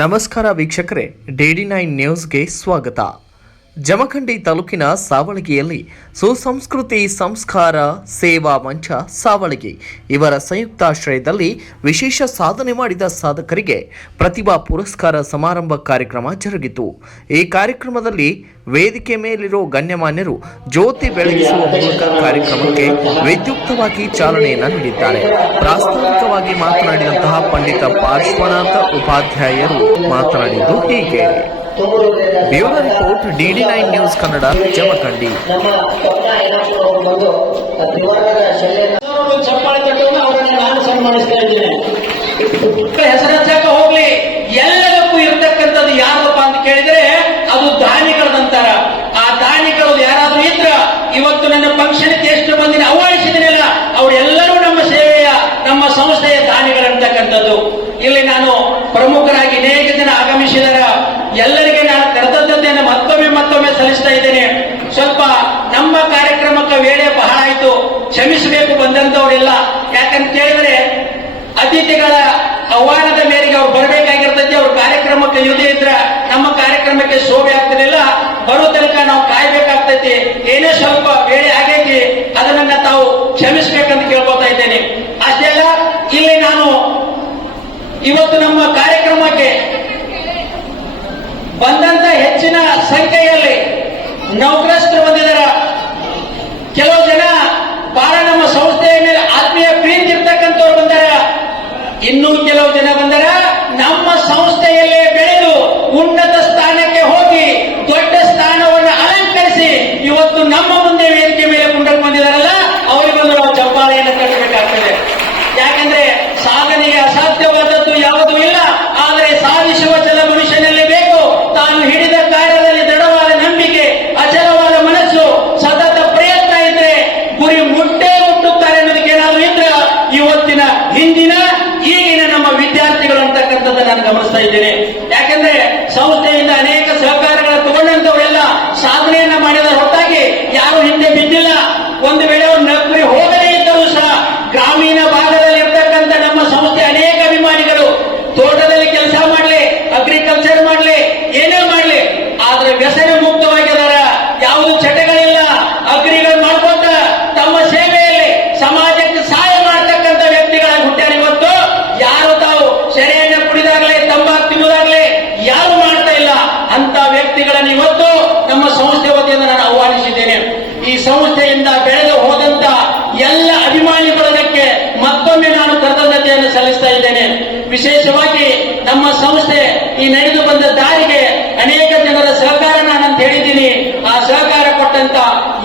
ನಮಸ್ಕಾರ ವೀಕ್ಷಕರೇ D nine ನ್ಯೂಸ್ಗೆ ಸ್ವಾಗತ. ಜಮಖಂಡಿ ತಾಲೂಕಿನ ಸಾವಳಗಿಯಲ್ಲಿ ಸುಸಂಸ್ಕೃತಿ ಸಂಸ್ಕಾರ ಸೇವಾ ಮಂಚ ಸಾವಳಗಿ. ಇವರ ಸಂಯುಕ್ತಾಶ್ರಯದಲ್ಲಿ ವಿಶೇಷ ಸಾಧನೆ ಮಾಡಿದ ಸಾಧಕರಿಗೆ ಪ್ರತಿಭಾ ಪುರಸ್ಕಾರ ಸಮಾರಂಭ ಕಾರ್ಯಕ್ರಮ ಜರುಗಿತು. ಈ ಕಾರ್ಯಕ್ರಮದಲ್ಲಿ ವೇದಿಕೆ ಮೇಲಿರೋ ಗಣ್ಯಮಾನ್ಯರು ಜ್ಯೋತಿ ಬೆಳಗಿಸುವ ಮೂಲಕ ಕಾರ್ಯಕ್ರಮಕ್ಕೆ ವಿದ್ಯುಕ್ತವಾಗಿ ಚಾಲನೆಯನ್ನು ನೀಡಿದ್ದಾರೆ. ಪ್ರಾಸ್ತಾವಿಕವಾಗಿ ಮಾತನಾಡಿದಂತಹ ಪಂಡಿತ ಪಾರ್ಶ್ವನಾಥ ಉಪಾಧ್ಯಾಯರು ಮಾತನಾಡಿದ್ದು ಹೀಗೆ. Bureau report DD nine news Kannada, Jamkhandi. ಹೋಗ್ಲಿ, ಎಲ್ಲದಕ್ಕೂ ಇರ್ತಕ್ಕಂಥದ್ದು ಯಾರಪ್ಪ ಅಂತ ಕೇಳಿದ್ರೆ ಅದು ದಾನಿಗಳದಂತಾರ ಆ ದಾನಿಗಳು ಯಾರಾದ್ರೂ ಇದ್ರ, ಇವತ್ತು ನನ್ನ ಪಂಕ್ಷನಕ್ಕೆ ಎಷ್ಟು ಮಂದಿನ ಆಹ್ವಾನಿಸಿದಿನಲ್ಲ ಅವರೆಲ್ಲರೂ ನಮ್ಮ ಸೇವೆಯ, ನಮ್ಮ ಸಂಸ್ಥೆಯ ದಾನಿಗಳಂತಕ್ಕಂಥದ್ದು. ಇಲ್ಲಿ ನಾನು ಪ್ರಮುಖರಾಗಿ ಅನೇಕ ಜನ ಆಗಮಿಸಿದಾರ. ಮತ್ತೊಮ್ಮೆ ಸಲ್ಲಿಸ್ತಾ ಇದ್ದೇನೆ. ಸ್ವಲ್ಪ ನಮ್ಮ ಕಾರ್ಯಕ್ರಮಕ್ಕೆ ವೇಳೆ ಬಹಳ ಆಯ್ತು. ಕ್ಷಮಿಸಬೇಕು ಬಂದಂತವರೆಲ್ಲ. ಯಾಕಂತ ಕೇಳಿದ್ರೆ ಅತಿಥಿಗಳ ಆಹ್ವಾನದ ಮೇರೆಗೆ ಅವ್ರು ಬರಬೇಕಾಗಿರ್ತೈತಿ, ಅವ್ರ ಕಾರ್ಯಕ್ರಮಕ್ಕೆ ಯುದ್ಧ ಇದ್ರ ನಮ್ಮ ಕಾರ್ಯಕ್ರಮಕ್ಕೆ ಶೋಭೆ ಆಗ್ತಿರಲಿಲ್ಲ ಬರೋ ತನಕ ನಾವು ಕಾಯ್ಬೇಕಾಗ್ತೈತಿ. ಏನೇ ಸ್ವಲ್ಪ ವೇಳೆ ಆಗೈತಿ, ಅದನ್ನ ತಾವು ಕ್ಷಮಿಸ್ಬೇಕಂತ ಕೇಳ್ಕೊತಾ ಇದ್ದೇನೆ. ಅಷ್ಟೇ ಅಲ್ಲ ಇಲ್ಲಿ ನಾನು ಇವತ್ತು ನಮ್ಮ ಕಾರ್ಯಕ್ರಮಕ್ಕೆ ಬಂದಂತ ಹೆಚ್ಚಿನ ಸಂಖ್ಯೆಯಲ್ಲಿ ನೌಕರಸ್ಥರು ಬಂದಿದ್ದಾರೆ ಕೆಲವು ಜನ ಬಹಳ ನಮ್ಮ ಸಂಸ್ಥೆಯ ಮೇಲೆ ಆತ್ಮೀಯ ಪ್ರೀತಿ ಇರ್ತಕ್ಕಂಥವ್ರು ಬಂದಾರ. ಇನ್ನೂ ಕೆಲವು ಜನ ಬಂದಾರ, ನಮ್ಮ ಸಂಸ್ಥೆಯಲ್ಲೇ ಬೆಳೆದು ಉನ್ನತ ಸ್ಥಾನಕ್ಕೆ ಹೋಗಿ ದೊಡ್ಡ ಸ್ಥಾನವನ್ನು ಅಲಂಕರಿಸಿ ಇವತ್ತು ನಮ್ಮ ಮುಂದೆ ವೇದಿಕೆ ಮೇಲೆ ಕುಂಡಕ್ಕೆ ಬಂದಿದಾರಲ್ಲ, ಅವರಿಗೊಂದು ನಾವು ಚಪ್ಪಾಳೆಯನ್ನು ಕಟ್ಟಬೇಕಾಗ್ತದೆ. ಯಾಕಂದ್ರೆ ಹಿಂದಿನ, ಈಗಿನ ನಮ್ಮ ವಿದ್ಯಾರ್ಥಿಗಳು ಅಂತಕ್ಕಂಥದ್ದು ನಾನು ಗಮನಿಸ್ತಾ ಇದ್ದೇನೆ. ಯಾಕಂದ್ರೆ ಸಂಸ್ಥೆಯಿಂದ ಅನೇಕ ಸಹಕಾರಗಳನ್ನು ತಗೊಂಡಂತವರೆಲ್ಲ ಸಾಧನೆಯನ್ನ ಮಾಡಿದ ಹೊರತಾಗಿ ಯಾರು ಹಿಂದೆ ಬಿದ್ದಿಲ್ಲ ಒಂದು ವೇಳೆ ಅವ್ರು ನೌಕರಿ ಹೋಗದೇ ಇದ್ದರೂ ಸಹ ಗ್ರಾಮೀಣ ಭಾಗದಲ್ಲಿ ಇರ್ತಕ್ಕಂಥ ನಮ್ಮ ಸಂಸ್ಥೆ ಅನೇಕ ಅಭಿಮಾನಿಗಳು ತೋಟದಲ್ಲಿ ಕೆಲಸ ಮಾಡ್ಲಿ ಅಗ್ರಿಕಲ್ಚರ್ ಮಾಡ್ಲಿ ಏನೇ ಮಾಡ್ಲಿ ಆದ್ರೆ ವ್ಯಸನ ಮುಕ್ತವಾಗಿದಾರ ಯಾವುದು ಚಟಗಳಿಲ್ಲ ಅಗ್ರಿಗಳು ಮಾಡ್ಕೊಂತ ತಮ್ಮ ಸೇವೆಯಲ್ಲಿ ಸಮಾಜಕ್ಕೆ ಸಹಾಯ ಮಾಡತಕ್ಕಂಥ ವ್ಯಕ್ತಿಗಳಾಗಿ ಹುಟ್ಟ್ಯಾರ ಇವತ್ತು ಯಾರು ತಾವು ಸೆರೆಯನ್ನ ಕುಡಿದಾಗ್ಲೇ ತಂಬಾಕು ತಿನ್ನುವುದಾಗ್ಲೇ ಯಾರು ಮಾಡ್ತಾ ಇಲ್ಲ ಅಂತ ಇವತ್ತು ನಮ್ಮ ಸಂಸ್ಥೆ ವತಿಯಿಂದ ನಾನು ಆಹ್ವಾನಿಸಿದ್ದೇನೆ. ಈ ಸಂಸ್ಥೆಯಿಂದ ಬೆಳೆದು ಹೋದಂತ ಎಲ್ಲ ಅಭಿಮಾನಿ ಬಳಗಕ್ಕೆ ಮತ್ತೊಮ್ಮೆ ನಾನು ಕೃತಜ್ಞತೆಯನ್ನು ಸಲ್ಲಿಸ್ತಾ ಇದ್ದೇನೆ. ವಿಶೇಷವಾಗಿ ನಮ್ಮ ಸಂಸ್ಥೆ ಈ ನಡೆದು ಬಂದ ದಾರಿಗೆ ಅನೇಕ ಜನರ ಸಹಕಾರ ನಾನಂತ ಹೇಳಿದ್ದೀನಿ. ಆ ಸಹಕಾರ ಕೊಟ್ಟಂತ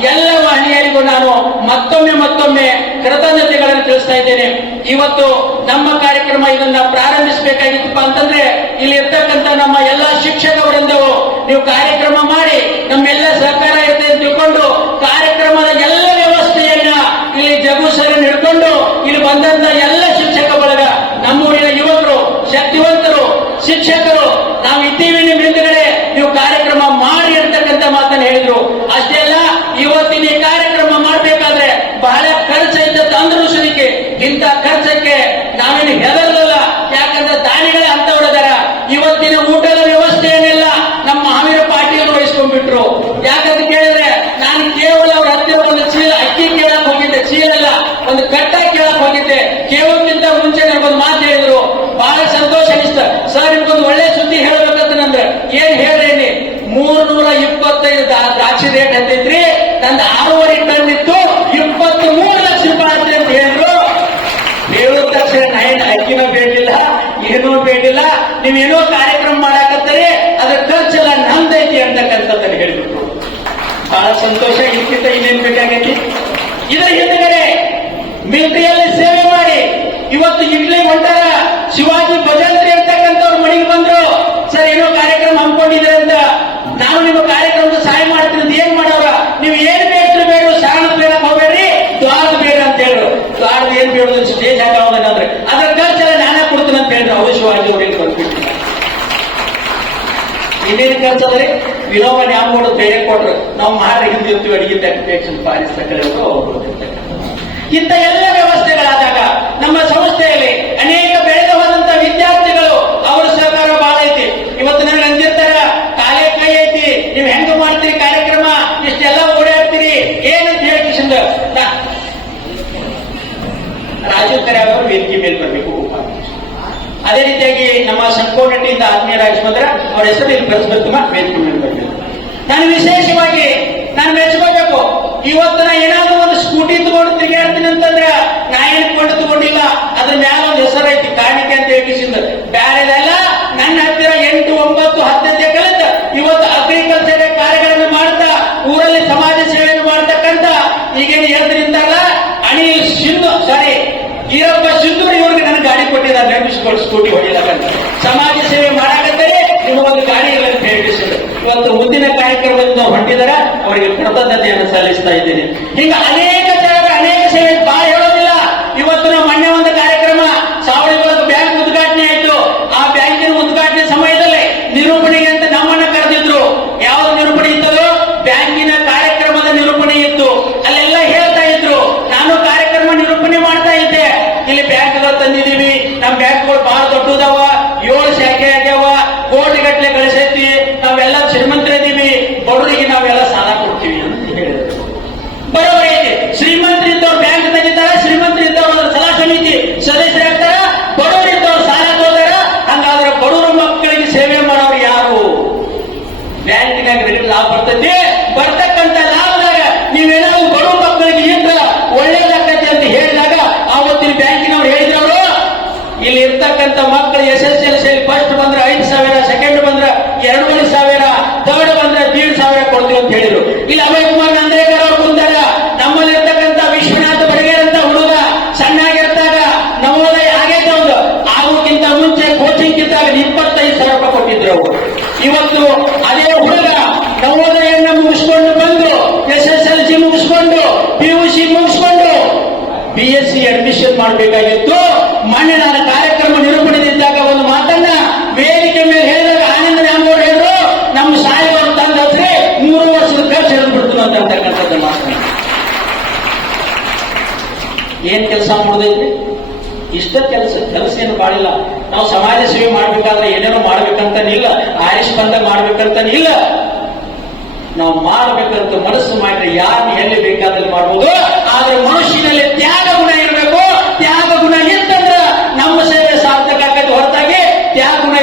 ಎಲ್ಲ ವಾಹಿನಿಯರಿಗೂ ನಾನು ಮತ್ತೊಮ್ಮೆ ಮತ್ತೊಮ್ಮೆ ಕೃತಜ್ಞತೆಗಳನ್ನು ತಿಳಿಸ್ತಾ ಇದ್ದೇನೆ. ಇವತ್ತು ನಮ್ಮ ಕಾರ್ಯಕ್ರಮ ಇದನ್ನ ಪ್ರಾರಂಭಿಸಬೇಕಾಗಿತ್ತಪ್ಪ ಅಂತಂದ್ರೆ ಇಲ್ಲಿ ಇರ್ತಕ್ಕಂಥ ನಮ್ಮ ಎಲ್ಲ ಶಿಕ್ಷಕ ವೃಂದವು ನೀವು ಕಾರ್ಯಕ್ರಮ ಮಾಡಿ, ನಮ್ಮೆಲ್ಲ ಸಹಕಾರ ಇರುತ್ತೆ ಅಂತ ತಿಳ್ಕೊಂಡು ಕಾರ್ಯಕ್ರಮದ ಎಲ್ಲ ವ್ಯವಸ್ಥೆಯನ್ನ ಇಲ್ಲಿ ಜಗುಸರಿ ಹಿಡ್ಕೊಂಡು ಇಲ್ಲಿ ಬಂದಂತ ಎಲ್ಲ ಶಿಕ್ಷಕ ಬಳಗ, ನಮ್ಮೂರಿನ ಯುವಕರು ಶಕ್ತಿವಂತರು ಶಿಕ್ಷಕರು ನಾವು ಇದ್ದೀವಿ ನಿಮ್ಮ ಹಿಂದ್ಗಡೆ ನೀವು ಕಾರ್ಯಕ್ರಮ ಮಾಡಿ ಅಂತಕ್ಕಂಥ ಮಾತನ್ನು ಹೇಳಿದ್ರು ಅಷ್ಟೇ ಅಲ್ಲ ಇವತ್ತಿನ ಈ ಕಾರ್ಯಕ್ರಮ ಮಾಡಬೇಕಾದ್ರೆ ಬಹಳ ಖರ್ಚೈತೆ ತಂದ್ರು ಸುದಿಕೆ ಇಂಥ ಖರ್ಚಕ್ಕೆ ನಾವೇನು ಹೆದರಲ್ಲ ಯಾಕಂದ್ರೆ ದಾನಿಗಳೇ ಅಂತವ್ರದಾರ ಇವತ್ತಿನ ಊಟದ ವ್ಯವಸ್ಥೆಯನ್ನೆಲ್ಲ ನಮ್ಮ ಮಹಾವೀರ ಪಾಟೀಲ್ ವಹಿಸ್ಕೊಂಡ್ಬಿಟ್ರು ಯಾಕಂತ ಕೇಳಿದ್ರೆ ನಾನು ಕೇವಲ ಅವ್ರ ಹತ್ತಿರ ಒಂದು ಚೀಲ ಅಕ್ಕಿ ಕೇಳಕ್ ಹೋಗಿದ್ದೆ ಚೀಲ ಅಲ್ಲ ಒಂದು ಕಟ್ಟ ಕೇಳಕ್ ಹೋಗಿದ್ದೆ ಕೇಳೋಕ್ಕಿಂತ ಮುಂಚೆ ನನಗೊಂದು ಮಾತು ಹೇಳಿದ್ರು ಬಹಳ ಸಂತೋಷ ಅನಿಸ್ತ ಸರ್ ನಿಮ್ಗೊಂದು ಒಳ್ಳೆ ಸುದ್ದಿ ಹೇಳ್ಬೇಕಂತ ನಂದ್ರೆ ಏನ್ ಹೇಳ್ರೇನಿ ಮೂರ್ನೂರ ಇಪ್ಪತ್ತೈದು ದ್ರಾಕ್ಷಿ ರೇಟ್ ಹತ್ತೈತ್ರಿ ನಂದು ಆರೂವರೆ ಟನ್ ಇತ್ತು. ಇಪ್ಪತ್ತ್ ಮೂರು ಲಕ್ಷ ರೂಪಾಯಿ ಅಂತ ಹೇಳಿದ್ರು ಹೇಳಿದ ತಕ್ಷಣ ನೈನ್ ಅಕ್ಕಿನೂ ಬೇಡಿಲ್ಲ, ಏನೂ ಬೇಡಿಲ್ಲ. ನೀವೇನೋ ಕಾರ್ಯಕ್ರಮ ಮಾಡಾಕತ್ತೀರಿ, ಅದ್ರ ಖರ್ಚೆಲ್ಲ ನಂದೈತಿ ಅಂತಕ್ಕಂಥದ್ದನ್ನು ಹೇಳಿಬಿಟ್ರು ಬಹಳ ಸಂತೋಷ ಇದಕ್ಕಿಂತ ಇನ್ನೇನ್ ಬೇಕಾಗೈತಿ? ಇದರ ಹಿಂದಗಡೆ ಮಿಲಿಟರಿಯಲ್ಲಿ ಸೇವೆ ಮಾಡಿ, ಇವತ್ತು ಇಡ್ಲಿ ಹೊಂಟಾರ ಶಿವಾಜಿ ಭಜಂತ್ರಿ ಅಂತಕ್ಕಂಥವ್ರು ಮನೆಗೆ ಬಂದ್ರು. ಸರ್, ಏನೋ ಕಾರ್ಯಕ್ರಮ ಹಮ್ಮಿಕೊಂಡಿದ್ರೆ ಅಂತ ನಾವು ನಿಮ್ಮ ಕಾರ್ಯಕ್ರಮದ ಸಹಾಯ ಮಾಡ್ತೀನಿ ಅಂತ ಏನ್ ಮಾಡೋರ? ನೀವು ಏನ್ ಬೇಕು ಬೇಡ ಸಾಲ ಬೇಡ ಹೋಗ್ಬೇಡ್ರಿ ದ್ವಾರ ಬೇಡ ಅಂತ ಹೇಳಿದ್ರು ದ್ವಾರದ ಏನ್ ಬೇಡ ಸ್ಟೇಜ್ ಹಾಕೋದಂದ್ರೆ ಅದ್ರ ಖರ್ಚೆಲ್ಲ ನಾನೇ ಕೊಡ್ತೀನಿ ಅಂತ ಹೇಳಿದ್ರು ಅವಶ್ಯವಾಗಿ ಅವರಿಗೆ ಬಂದ್ಬಿಟ್ಟು. ಇನ್ನೇನು ಖರ್ಚಾದ್ರೆ ವಿನೋಬ ನ್ಯಾಮಗೌಡ ಬೇರೆ ಕೊಟ್ರು. ನಾವು ಮಾಡಿ ಹಿಂದಿರ್ತೀವಿ ಅಡಿಗೆ ಪಾಲಿಸ್ತಕ್ಕಂಥ ಇಂಥ ಎಲ್ಲ ವ್ಯವಸ್ಥೆಗಳಾದಾಗ ನಮ್ಮ ಸಂಸ್ಥೆಯಲ್ಲಿ ಅನೇಕ ಬೆಳೆದು ಹೋದಂತ ವಿದ್ಯಾರ್ಥಿಗಳು ಅವರ ಸಹಕಾರ ಬಹಳ ಐತಿ ಆಗಿಸ್ಕೊಂಡ್ರೆ ಅವ್ರ ಹೆಸರು ಇಲ್ಲಿ ಮೇಲೆ ಬರ್ಬೇಕು ನಾನು ವಿಶೇಷವಾಗಿ ನಾನು ಮೆಚ್ಕೋಬೇಕು ಇವತ್ತು ನಾ ಏನಾದ್ರೂ ಒಂದು ಸ್ಕೂಟಿ ತಗೊಂಡು ತಿರುಗಾಡ್ತೀನಿ ಅಂತಂದ್ರೆ ನಾ ಏನ್ ಕೊಂಡು ತಗೊಂಡಿಲ್ಲ, ಅದ್ರ ಮ್ಯಾಲ ಒಂದು ಹೆಸರು ಐತಿ, ಕಾಣಿಕೆ ಅಂತ ಹೇಳಿಸಿದ್ರು ಬ್ಯಾರೆದೆಲ್ಲ ನನ್ನ ಹತ್ತಿರ ಎಂಟು, ಒಂಬತ್ತು ಹತ್ತನೇ ಕಲಿತ ಇವತ್ತು ಅಗ್ರಿಕಲ್ಚರ್ ಕಾರ್ಯಗಳನ್ನು ಮಾಡ್ತಾ, ಊರಲ್ಲಿ ಸಮಾಜ ಸೇವೆಯನ್ನು ಮಾಡ್ತಕ್ಕಂತ ಈಗೇನು ಹೇಳ್ತಿರ್ತಾರಲ್ಲ ಅನಿಲ್ ಸಿಂಧು ಸಾರಿ ಈರಪ್ಪ ಸಿಂಧು ಇವ್ರಿಗೆ ನನ್ನ ಗಾಡಿ ಕೊಟ್ಟಿದ್ದಾರೆ ನೆನಪಿಸ್ಕೊಂಡು ಸ್ಕೂಟಿ ಹೊಡಿಲ್ಲ ಸಮಾಜ ಸೇವೆ ಮುಂದಿನ ಕಾರ್ಯಕ್ರಮದಲ್ಲಿ ಹೊಂಟಿದರ ಅವರಿಗೆ ಕೃತಜ್ಞತೆಯನ್ನು ಸಲ್ಲಿಸ್ತಾ ಇದ್ದೀನಿ. ಹಿಂಗ ಅನೇಕ ಜನರ, ಅನೇಕ ಸೇವೆ ಬಾಳ ಹೇಳೋದಿಲ್ಲ. ಇವತ್ತು ನಾವು ಮೊನ್ನೆ ಒಂದು ಕಾರ್ಯಕ್ರಮ. ಇವತ್ತು ಬ್ಯಾಂಕ್ ಉದ್ಘಾಟನೆ ಆಯಿತು. ಆ ಬ್ಯಾಂಕಿನ ಉದ್ಘಾಟನೆ ಸಮಯದಲ್ಲಿ ನಿರೂಪಣೆಗೆ ಅಂತ ನಮ್ಮನ್ನ ಕರೆದಿದ್ರು. ಯಾವ್ದು ನಿರೂಪಣೆ ಇತ್ತದೋ? ಬ್ಯಾಂಕಿನ ಕಾರ್ಯಕ್ರಮದ ನಿರೂಪಣೆ ಇತ್ತು. ಅಲ್ಲೆಲ್ಲ ಹೇಳ್ತಾ ಇದ್ರು. ನಾನು ಕಾರ್ಯಕ್ರಮ ನಿರೂಪಣೆ ಮಾಡ್ತಾ ಇದ್ದೆ. ಇಲ್ಲಿ ಬ್ಯಾಂಕ್ಗಳು ತಂದಿದೀವಿ ನಮ್ಮ ಬ್ಯಾಂಕ್ಗಳು ಬಹಳ ದೊಡ್ಡದವ. ಏಳು ಶಾಖೆ ಆಗ್ಯಾವ. ಕೋಟಿ ಗಟ್ಟಲೆ ಗಳಿಸೈತಿ. ನಾವೆಲ್ಲ ಶ್ರೀಮಂತರಿದ್ದೀವಿ ಬಡವರಿಗೆ ನಾವೆಲ್ಲ ಸಾಲ ಕೊಡ್ತೀವಿ ಅಂತ ಹೇಳಿದ್ರು ಬರೋಬರಿ ಐತಿ ಶ್ರೀಮಂತರಿದ್ದವ್ರು ಬ್ಯಾಂಕ್ ತೆಗಿತಾರ ಶ್ರೀಮಂತರಿದ್ದವ್ರು ಅದ್ರ ಸಲಹಾ ಸಮಿತಿ ಸದಸ್ಯರಾಗ್ತಾರ ಬಡವರಿದ್ದವ್ರು ಸಾಲ ತಗೋತಾರ ಹಂಗಾದ್ರೆ ಬಡವರ ಮಕ್ಕಳಿಗೆ ಸೇವೆ ಮಾಡೋರು ಯಾರು ಬ್ಯಾಂಕಿನಾಗ ನಿಮಗೆ ಲಾಭ ಬರ್ತೈತಿ ಬರ್ತಕ್ಕಂತ ಲಾಭದಾಗ ನೀವೇನಾದ್ರು ಬಡವ ಮಕ್ಕಳಿಗೆ ಇದ್ರ ಒಳ್ಳೇದಾಗತ್ತೆ ಅಂತ ಹೇಳಿದಾಗ ಆವತ್ತಿನ ಬ್ಯಾಂಕಿನವ್ರು ಹೇಳಿದ್ರು ಇಲ್ಲಿ ಇರ್ತಕ್ಕಂಥ ಮಕ್ಕಳು S S L C first ಬಂದ್ರೆ ಐದು ಸಾವಿರ ಸೆಕೆಂಡ್ ಬಂದ್ರೆ ಎರಡೂವರೆ ಸಾವಿರ ಥರ್ಡ್ ಬಂದ್ರೆ ದೀಡ್ ಸಾವಿರ ಕೊಡ್ತೀವಿ ಅಂತ ಹೇಳಿದ್ರು ಇಲ್ಲಿ ಅಭಯ್ ಕುಮಾರ್ ನಂದ್ರೇಕರ್ ಅವ್ರು ಕುಂತಾರ ನಮ್ಮಲ್ಲಿ ಇರ್ತಕ್ಕಂಥ ವಿಶ್ವನಾಥ ಬಡಗೇರ್ ಅಂತ ಹುಡುಗ ಸಣ್ಣಾಗಿರ್ತಾಗ ನವೋದಯ ಆಗೈತೆ ಒಂದು ಆಗೋಕ್ಕಿಂತ ಮುಂಚೆ ಕೋಚಿಂಗ್ ಇದ್ದಾಗ ಇಪ್ಪತ್ತೈದು ಸಾವಿರ ರೂಪಾಯಿ ಕೊಟ್ಟಿದ್ರು ಅವರು ಇವತ್ತು ಅದೇ ಹುಡುಗ ನವೋದಯನ್ನ ಮುಗಿಸ್ಕೊಂಡು ಬಂದು ಎಸ್ ಎಸ್ ಎಲ್ ಸಿ ಮುಗಿಸ್ಕೊಂಡು ಪಿ ಯು ಸಿ ಮುಗಿಸ್ಕೊಂಡು ಬಿ ಎಸ್ ಸಿ ಅಡ್ಮಿಷನ್ ಮಾಡಬೇಕಾಗಿತ್ತು. ಮೊನ್ನೆ ನಾನು ಕಾರ್ಯಕ್ರಮ ನಿರೂಪಣೆದಿದ್ದಾಗ ಒಂದು ಮಾತನ್ನ ವೇದಿಕೆ ಮೇಲೆ ಹೇಳಿದಾಗ ಆನಂದ ರಾಮಗೌಡ ಹೇಳಿದ್ರು ನಮ್ಮ ಸಾಹೇಬರು ತಂದ್ರೆ ಮೂರು ವರ್ಷದ ಖರ್ಚು ಹೇಳ್ಬಿಡ್ತು ಅಂತ ಅಂತಕ್ಕಂಥದ್ದು ಮಾತನ್ನ ಏನ್ ಕೆಲಸ ಮಾಡುದೈತೆ? ಇಷ್ಟ ಕೆಲಸ ಕೆಲಸ ಏನು ಮಾಡಿಲ್ಲ. ನಾವು ಸಮಾಜ ಸೇವೆ ಮಾಡ್ಬೇಕಾದ್ರೆ ಮಾಡ್ಬೇಕಂತ ಇಲ್ಲ ಆಯುಷ್ ಬಂದ ಮಾಡ್ಬೇಕಂತನಿಲ್ಲ. ನಾವು ಮಾಡಬೇಕಂತ ಮನಸ್ಸು ಮಾಡಿದ್ರೆ ಯಾರು ಎಲ್ಲಿ ಬೇಕಾದಲ್ಲಿ ಮಾಡ್ಬೋದು? ಆದ್ರೆ ಮನುಷ್ಯನಲ್ಲಿ ತ್ಯಾಗ ಗುಣ ಇರಬೇಕು ತ್ಯಾಗ ಗುಣ ಇತ್ತಂದ್ರ ನಮ್ಮ ಸೇವೆ ಸಾರ್ಥಕ ಆಗತ್ತೆ ಹೊರತಾಗಿ ತ್ಯಾಗ ಗುಣ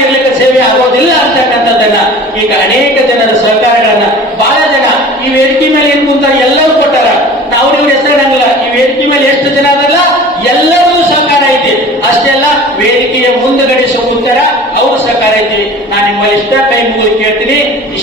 ಸೇವೆ ಆಗೋದಿಲ್ಲ ಅಂತಕ್ಕಂಥದ್ದನ್ನ ಈಗ ಅನೇಕ ಜನರ ಸಹಕಾರಗಳನ್ನ ಬಹಳ ಜನ ಈ ವೇದಿಕೆ ಮೇಲೆ ಏನು ಕುಂತಾರ ಎಲ್ಲರೂ ಕೊಟ್ಟಾರ. ನಾವು ಇವ್ರ ಹೆಸರಿನಂಗಿಲ್ಲ ಈ ವೇದಿಕೆ ಮೇಲೆ ಎಷ್ಟು ಜನ ಅದಲ್ಲ ಎಲ್ಲರೂ ಸಹಕಾರ ಐತಿ. ಅಷ್ಟೆಲ್ಲ ವೇದಿಕೆಯ ಮುಂದುಗಡೆ ಕೂತಾರ, ಅವ್ರ ಸಹಕಾರ ಐತಿ. ನಾನು ನಿಮ್ಮ ಇಷ್ಟ, ಕೈ ಮುಗಿದು ಕೇಳ್ತೀನಿ.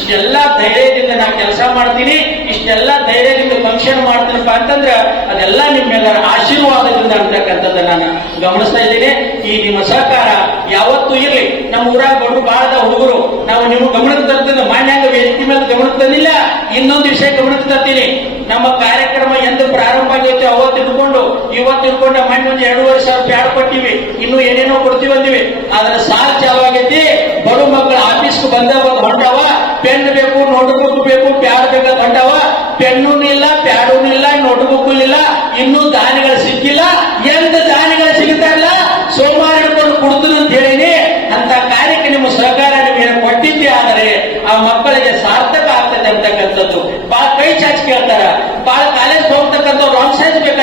ಇಷ್ಟೆಲ್ಲ ಧೈರ್ಯದಿಂದ ನಾ ಕೆಲಸ ಮಾಡ್ತೀನಿ, ಇಷ್ಟೆಲ್ಲ ಧೈರ್ಯದಿಂದ ಫಂಕ್ಷನ್ ಮಾಡ್ತೀನಪ್ಪ ಅಂತಂದ್ರೆ ಅದೆಲ್ಲ ನಿಮ್ಮೆಲ್ಲರ ಆಶೀರ್ವಾದದಿಂದ ಅಂತಕ್ಕಂಥದ್ದು ನಾನು. ಗಮನಿಸ್ತಾ ಇದ್ದೀನಿ, ಈ ನಿಮ್ಮ ಸಹಕಾರ ಯಾವತ್ತೂ ಇರಲಿ. ನಮ್ಮ ಊರಾಗ ಬಡವರು ಬಾಳದ ಹುಡುಗರು, ನಾವು ನಿಮ್ಮ ಗಮನಕ್ಕೆ ತರ್ತೀನಿ ಮಾನ್ಯಾಂಗ ವ್ಯಕ್ತಿ ಮೇಲೆ ಗಮನಕ್ಕೆ ತಂದಿಲ್ಲ ಇನ್ನೊಂದು ವಿಷಯ ಗಮನಕ್ಕೆ ತರ್ತೀನಿ. ನಮ್ಮ ಕಾರ್ಯಕ್ರಮ ಎಂದು ಪ್ರಾರಂಭ ಆಗೈತೆ, ಅವತ್ತು ಇಟ್ಕೊಂಡು, ಇವತ್ತು ಇಟ್ಕೊಂಡು ಮಣ್ಣು ಒಂದು ಎರಡೂವರೆ ಸಾವಿರ ರೂಪಾಯಿ ಕೊಟ್ಟಿವಿ. ಇನ್ನು ಏನೇನೋ ಕೊಡ್ತೀವಿ ಅಂದಿವಿ. ಆದ್ರೆ ಸಾಲ ಚಾಲು ಆಗೈತಿ. ಬಡ ಮಕ್ಕಳ ಆಫೀಸ್ಗೆ ಬಂದ ಹೊಂಟಾವ ಪೆನ್ ಬೇಕು ನೋಟ್ ಬುಕ್ ಬೇಕು ಪ್ಯಾಡ್ ಬೇಕು ಬಂಡವ ಪೆನ್ನು ಇಲ್ಲ ಪ್ಯಾಡು ಇಲ್ಲ ನೋಟ್ ಬುಕ್ ಇಲ್ಲ, ಇನ್ನೂ ದಾನಿಗಳು ಸಿಕ್ಕಿಲ್ಲ. ಎಂತ ದಾನಿಗಳು ಸಿಗ್ತಾ ಇಲ್ಲ? ಸೋಮವಾರ ಹಿಡ್ಕೊಂಡು ಅಂತ ಹೇಳಿನಿ. ಅಂತ ಕಾರ್ಯಕ್ಕೆ ನಿಮ್ಮ ಸಹಕಾರ ನಿಮಗೆ ಕೊಟ್ಟಿದ್ದೆ ಆದರೆ ಆ ಮಕ್ಕಳಿಗೆ ಸಾರ್ಥಕ ಆಗ್ತದೆ ಅಂತಕ್ಕಂಥದ್ದು. ಬಹಳ ಕೈ ಚಾಚಿ ಕೇಳ್ತಾರ. ಬಹಳ ಕಾಲೇಜ್ ಹೋಗ್ತಕ್ಕಂಥ ರಾಂಗ್ ಸೈಜ್ ಬೇಕಾಗ್ಯಾವ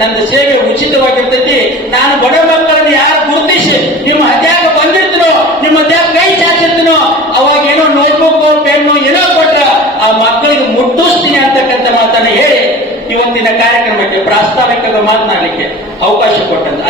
ನನ್ನ ಸೇವೆ ಉಚಿತವಾಗಿರ್ತೈತಿ. ನಾನು ಬಡ ಮಕ್ಕಳನ್ನು ಯಾರು ಗುರುತಿಸಿ ನಿಮ್ಮ ಅಧ್ಯಾಗ ಬಂದಿರ್ತೀನೋ, ನಿಮ್ಮ ಅಧ್ಯಾಗ ಕೈ ಚಾಚಿರ್ತೀನೋ, ಅವಾಗ ಏನೋ ನೋಟ್ಬುಕ್ ಪೆನ್ನು ಏನೋ ಕೊಟ್ಟ ಆ ಮಕ್ಕಳಿಗೆ ಮುಟ್ಟಿಸ್ತೀನಿ ಅಂತಕ್ಕಂಥ ಮಾತನ್ನು ಹೇಳಿ ಇವತ್ತಿನ ಕಾರ್ಯಕ್ರಮಕ್ಕೆ ಪ್ರಾಸ್ತಾವಿಕ ಮಾತನಾಡಲಿಕ್ಕೆ ಅವಕಾಶ ಕೊಟ್ಟಂತ.